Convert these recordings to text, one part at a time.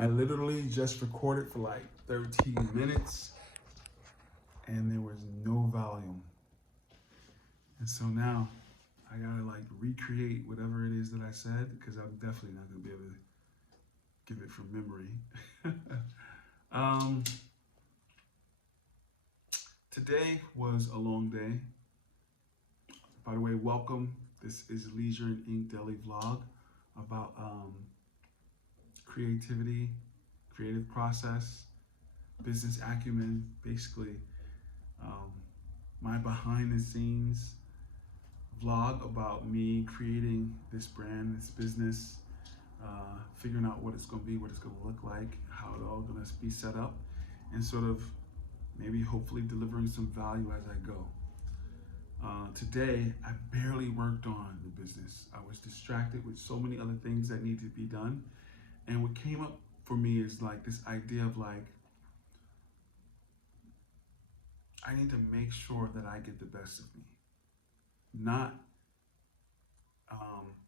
I literally just recorded for like 13 minutes and there was no volume. And so now I gotta like recreate whatever it is that I said because I'm definitely not gonna be able to give it from memory. um, Today was a long day. By the way, welcome. This is Leisure and Ink Daily Vlog about creativity, creative process, business acumen, basically um, my behind the scenes vlog about me creating this brand, this business, figuring out what it's going to be, what it's going to look like, how it's all going to be set up, and sort of maybe hopefully delivering some value as I go. Today, I barely worked on the business. I was distracted with so many other things that needed to be done. And what came up for me is like this idea of like, I need to make sure that I get the best of me, not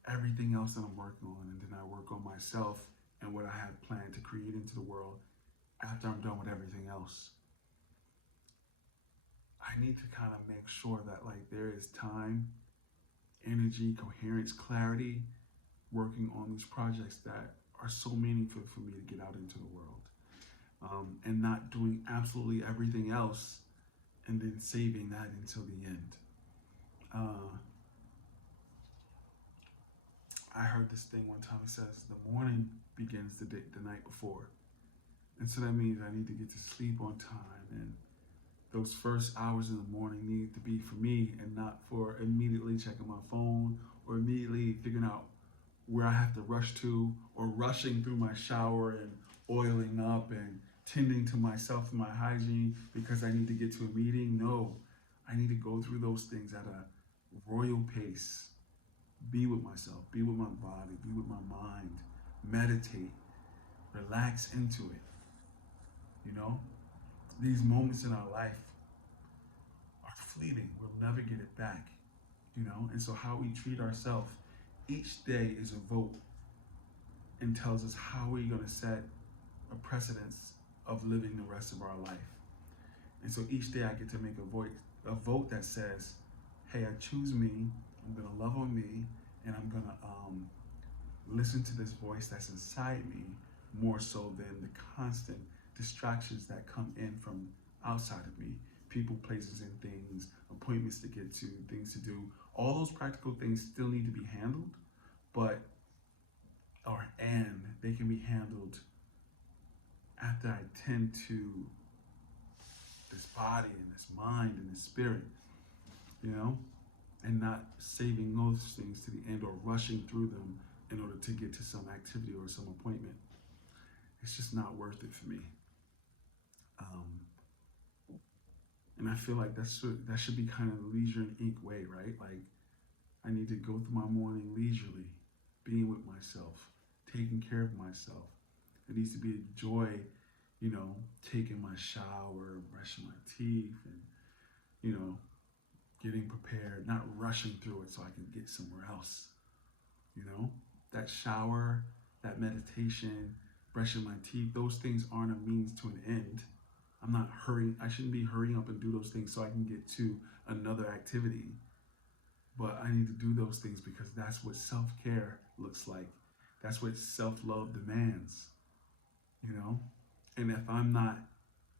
everything else that I'm working on, and then I work on myself and what I have planned to create into the world after I'm done with everything else. I need to kind of make sure that like there is time, energy, coherence, clarity, working on these projects that are so meaningful for me to get out into the world, and not doing absolutely everything else and then saving that until the end. I heard this thing one time. It says the morning begins the night before, and so that means I need to get to sleep on time, and those first hours in the morning need to be for me and not for immediately checking my phone or immediately figuring out where I have to rush to or rushing through my shower and oiling up and tending to myself and my hygiene because I need to get to a meeting. No, I need to go through those things at a royal pace. Be with myself, be with my body, be with my mind, meditate, relax into it. You know, these moments in our life are fleeting. We'll never get it back, you know? And so how we treat ourselves each day is a vote and tells us how we're going to set a precedence of living the rest of our life. And so each day I get to make a vote that says, hey, I choose me, I'm going to love on me, and I'm going to listen to this voice that's inside me more so than the constant distractions that come in from outside of me. People, places, and things, appointments to get to, things to do. All those practical things still need to be handled, and they can be handled after I tend to this body and this mind and this spirit, you know, and not saving those things to the end or rushing through them in order to get to some activity or some appointment. It's just not worth it for me. And I feel like that should be kind of the Leisure and Ink way, right? Like I need to go through my morning leisurely, being with myself, taking care of myself. It needs to be a joy, you know, taking my shower, brushing my teeth, and, you know, getting prepared, not rushing through it so I can get somewhere else. You know, that shower, that meditation, brushing my teeth, those things aren't a means to an end. I'm not hurrying. I shouldn't be hurrying up and do those things so I can get to another activity. But I need to do those things because that's what self-care looks like. That's what self-love demands, you know? And if I'm not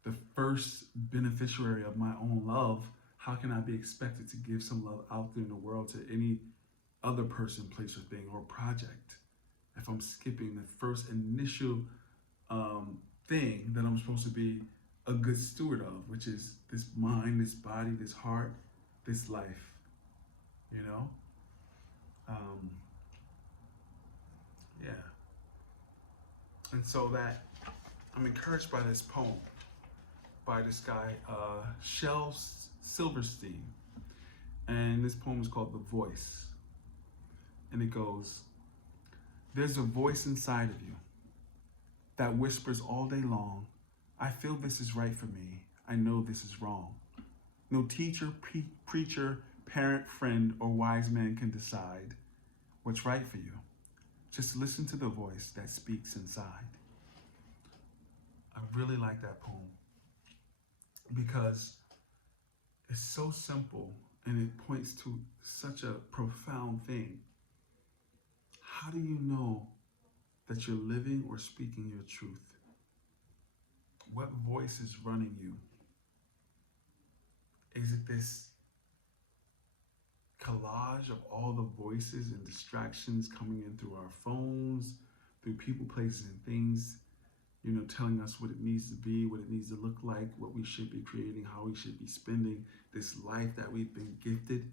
the first beneficiary of my own love, how can I be expected to give some love out there in the world to any other person, place, or thing or project if I'm skipping the first initial thing that I'm supposed to be a good steward of, which is this mind, this body, this heart, this life, you know? Yeah. And so that I'm encouraged by this poem by this guy, Shel Silverstein. And this poem is called The Voice. And it goes, there's a voice inside of you that whispers all day long, I feel this is right for me. I know this is wrong. No teacher, preacher, parent, friend, or wise man can decide what's right for you. Just listen to the voice that speaks inside. really like that poem because it's so simple and it points to such a profound thing. How do you know that you're living or speaking your truth? What voice is running you? Is it this collage of all the voices and distractions coming in through our phones, through people, places, and things, telling us what it needs to be, what it needs to look like, what we should be creating, how we should be spending this life that we've been gifted?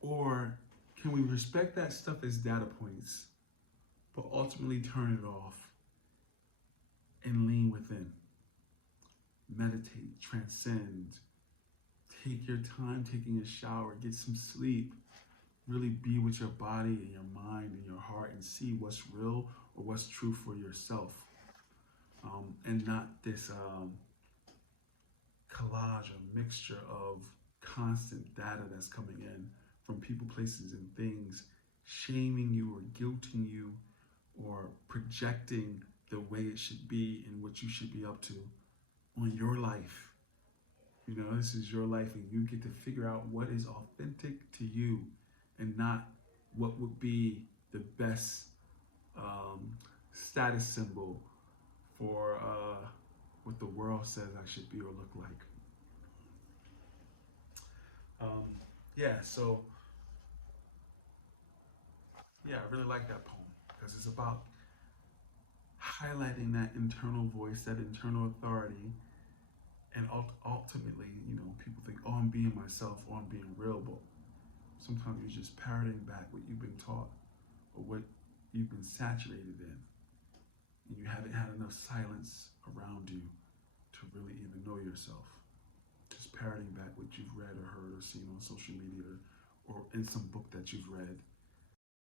Or can we respect that stuff as data points, but ultimately turn it off and lean within? Meditate, transcend, take your time taking a shower, get some sleep, really be with your body and your mind and your heart and see what's real or what's true for yourself. And not this collage or mixture of constant data that's coming in from people, places, and things, shaming you or guilting you or projecting the way it should be and what you should be up to on your life. This is your life and you get to figure out what is authentic to you and not what would be the best status symbol for what the world says I should be or look like. I really like that poem because it's about highlighting that internal voice, that internal authority, and ultimately, people think, oh, I'm being myself, or I'm being real, but sometimes you're just parroting back what you've been taught or what you've been saturated in, and you haven't had enough silence around you to really even know yourself. Just parroting back what you've read or heard or seen on social media or in some book that you've read